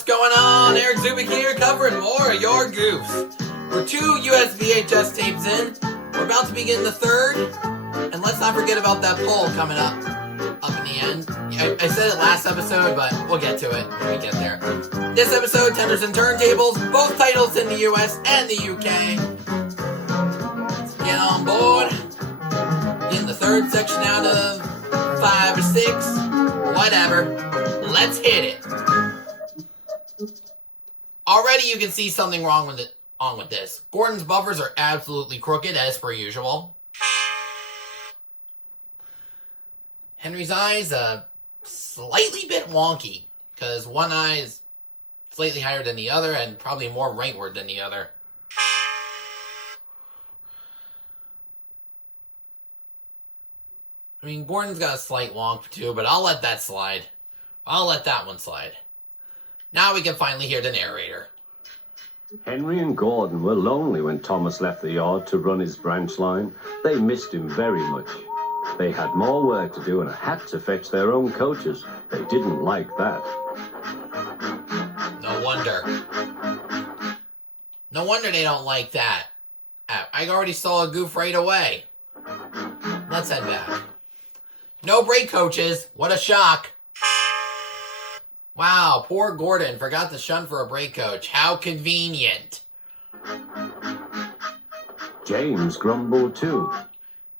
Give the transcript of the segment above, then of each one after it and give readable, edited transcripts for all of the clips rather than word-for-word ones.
What's going on? Eric Zubik here, covering more of your Goofs. We're 2 US VHS tapes in. We're about to begin the third. And let's not forget about that poll coming up in the end. I said it last episode, but we'll get to it when we get there. This episode, Tenders and Turntables, both titles in the US and the UK. Let's get on board. In the third section out of 5 or 6, whatever. Let's hit it. Already you can see something wrong with this. Gordon's buffers are absolutely crooked as per usual. Henry's eye's slightly bit wonky because one eye is slightly higher than the other and probably more rightward than the other. I mean, Gordon's got a slight wonk too, but I'll let that slide. I'll let that one slide. Now we can finally hear the narrator. Henry and Gordon were lonely when Thomas left the yard to run his branch line. They missed him very much. They had more work to do and had to fetch their own coaches. They didn't like that. No wonder. No wonder they don't like that. I already saw a goof right away. Let's head back. No brake coaches. What a shock. Wow, poor Gordon forgot to shunt for a brake coach. How convenient. James grumbled too.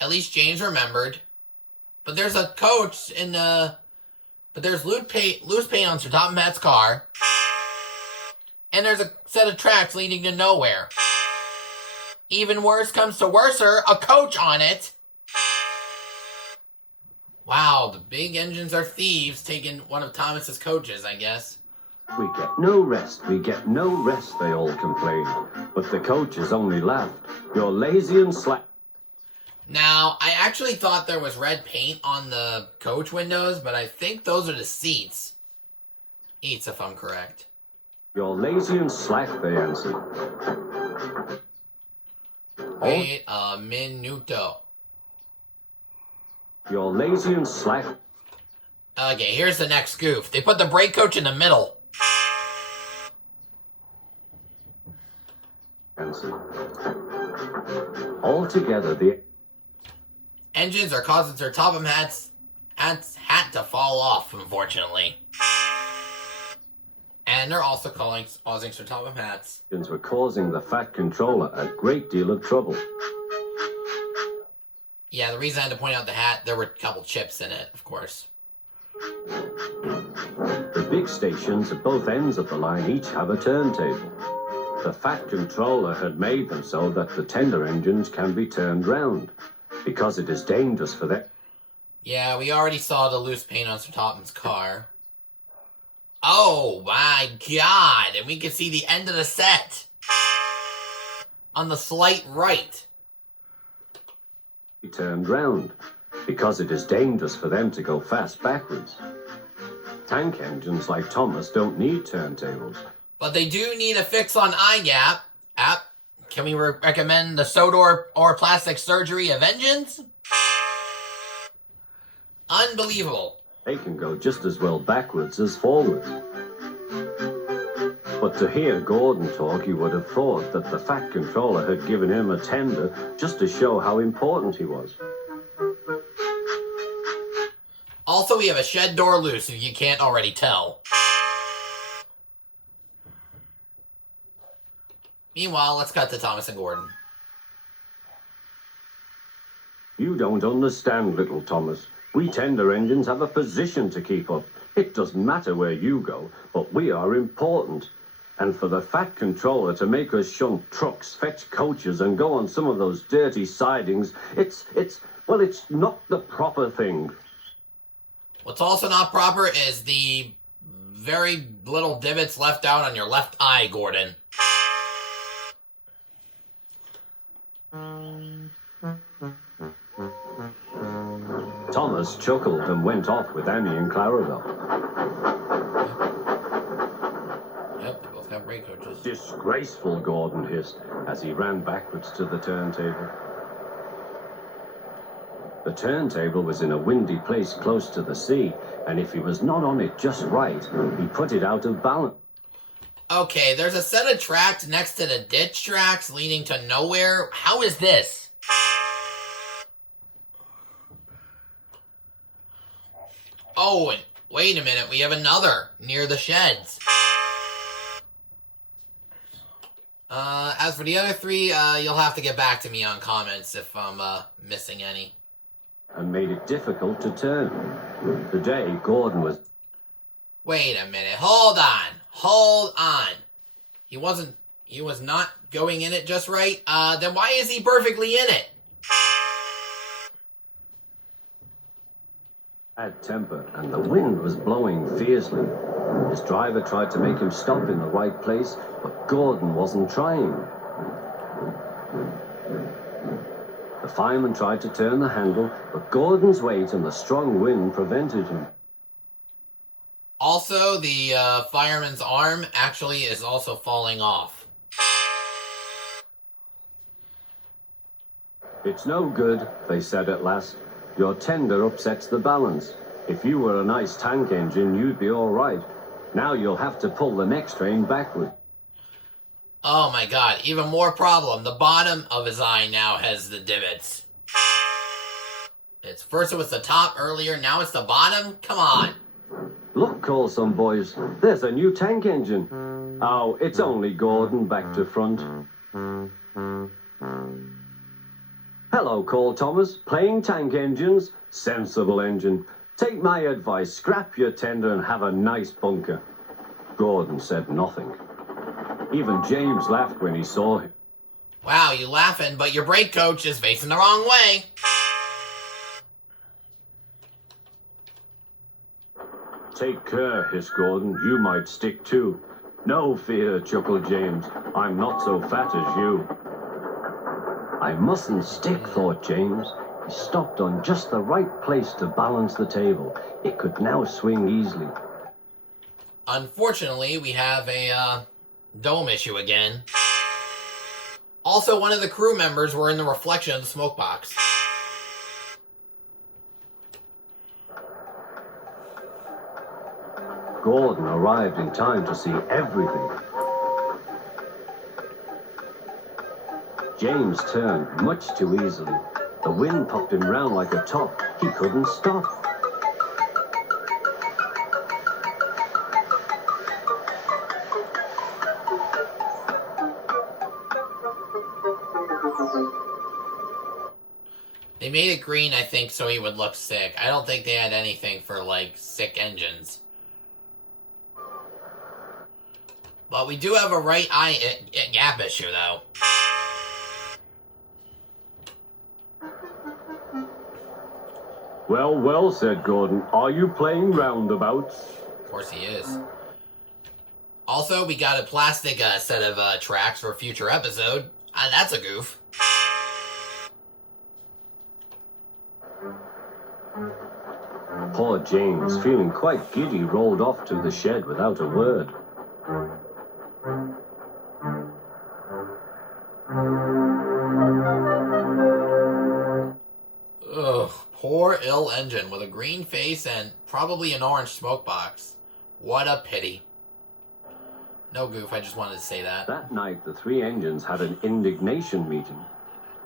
At least James remembered. But there's a coach in but there's loose paint on Sir Topham Hatt's car. And there's a set of tracks leading to nowhere. Even worse comes to worser, a coach on it. Wow, the big engines are thieves taking one of Thomas's coaches, I guess. We get no rest, they all complained. But the coaches only laughed. You're lazy and slack. Now, I actually thought there was red paint on the coach windows, but I think those are the seats. Eats, if I'm correct. You're lazy and slack, they answered. Wait a minuto. You're lazy and slack. Okay, here's the next goof. They put the brake coach in the middle. Altogether, the engines are causing Sir Topham Hatt's hat to fall off, unfortunately. And they're also causing Sir Topham Hatt's engines were causing the Fat Controller a great deal of trouble. Yeah, the reason I had to point out the hat, there were a couple chips in it, of course. The big stations at both ends of the line each have a turntable. The Fat Controller had made them so that the tender engines can be turned round, because it is dangerous for them. Yeah, we already saw the loose paint on Sir Topham's car. Oh my god, and we can see the end of the set. On the slight right. Be turned round, because it is dangerous for them to go fast backwards. Tank engines like Thomas don't need turntables. But they do need a fix on eye gap. Can we recommend the Sodor or plastic surgery of engines? Unbelievable. They can go just as well backwards as forwards. But to hear Gordon talk, you would have thought that the Fat Controller had given him a tender just to show how important he was. Also, we have a shed door loose, if you can't already tell. Meanwhile, let's cut to Thomas and Gordon. You don't understand, little Thomas. We tender engines have a position to keep up. It doesn't matter where you go, but we are important. And for the Fat Controller to make us shunt trucks, fetch coaches, and go on some of those dirty sidings, it's not the proper thing. What's also not proper is the very little divots left out on your left eye, Gordon. Thomas chuckled and went off with Annie and Clarabelle. Yep, they both have brake coaches. Disgraceful, Gordon hissed as he ran backwards to the turntable. The turntable was in a windy place close to the sea, and if he was not on it just right, he put it out of balance. Okay, there's a set of tracks next to the ditch tracks leading to nowhere. How is this? Oh, and wait a minute, we have another near the sheds. As for the other three, you'll have to get back to me on comments if I'm missing any. And made it difficult to turn. Today, Gordon was... Wait a minute, hold on. He was not going in it just right? Then why is he perfectly in it? Bad temper, and the wind was blowing fiercely. His driver tried to make him stop in the right place, but Gordon wasn't trying. The fireman tried to turn the handle, but Gordon's weight and the strong wind prevented him. Also, the fireman's arm actually is also falling off. It's no good, they said at last. Your tender upsets the balance. If you were a nice tank engine, you'd be all right. Now you'll have to pull the next train backward. Oh my god, even more problem. The bottom of his eye now has the divots. First it was the top earlier, now it's the bottom? Come on. Look, Coulson boys, there's a new tank engine. Oh, it's only Gordon back to front. Hello, Cole Thomas. Playing tank engines? Sensible engine. Take my advice, scrap your tender and have a nice bunker. Gordon said nothing. Even James laughed when he saw him. Wow, you laughing, but your brake coach is facing the wrong way. Take care, hissed Gordon. You might stick too. No fear, chuckled James. I'm not so fat as you. I mustn't stick, thought James. He stopped on just the right place to balance the table. It could now swing easily. Unfortunately, we have a dome issue again. Also, one of the crew members were in the reflection of the smoke box. Gordon arrived in time to see everything. James turned much too easily. The wind puffed him round like a top. He couldn't stop. They made it green, I think, so he would look sick. I don't think they had anything for, like, sick engines. But we do have a right eye gap issue, though. Well, well, said Gordon. Are you playing roundabouts? Of course he is. Also, we got a plastic set of tracks for a future episode. That's a goof. Poor James, feeling quite giddy, rolled off to the shed without a word. Ugh, poor ill engine with a green face and probably an orange smoke box. What a pity. No goof, I just wanted to say that. That night, the three engines had an indignation meeting.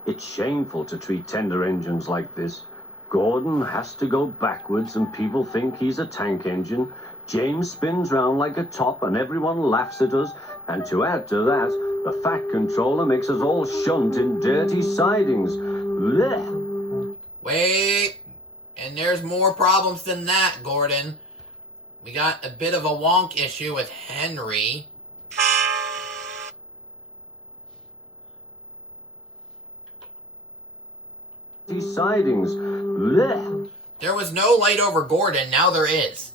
It's shameful to treat tender engines like this. Gordon has to go backwards and people think he's a tank engine. James spins round like a top and everyone laughs at us. And to add to that, the fat controller makes us all shunt in dirty sidings. Blech. Wait, and there's more problems than that, Gordon. We got a bit of a wonk issue with Henry. These sidings. Blech. There was no light over Gordon, now there is.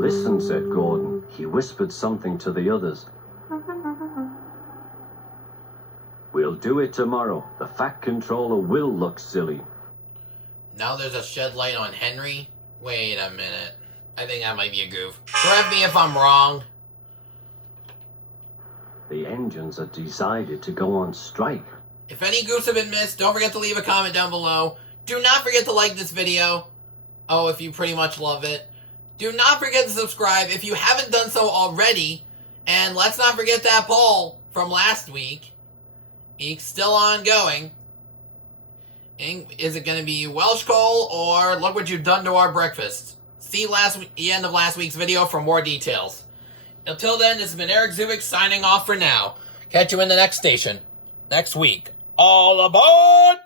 Listen, said Gordon. He whispered something to the others. We'll do it tomorrow. The fat controller will look silly. Now there's a shed light on Henry? Wait a minute. I think that might be a goof. Correct me if I'm wrong. The engines have decided to go on strike. If any goofs have been missed, don't forget to leave a comment down below. Do not forget to like this video. Oh, if you pretty much love it. Do not forget to subscribe if you haven't done so already. And let's not forget that poll from last week. It's still ongoing. Is it going to be Welsh Coal or look what you've done to our breakfast? See the end of last week's video for more details. Until then, this has been Eric Zubik signing off for now. Catch you in the next station next week. All aboard!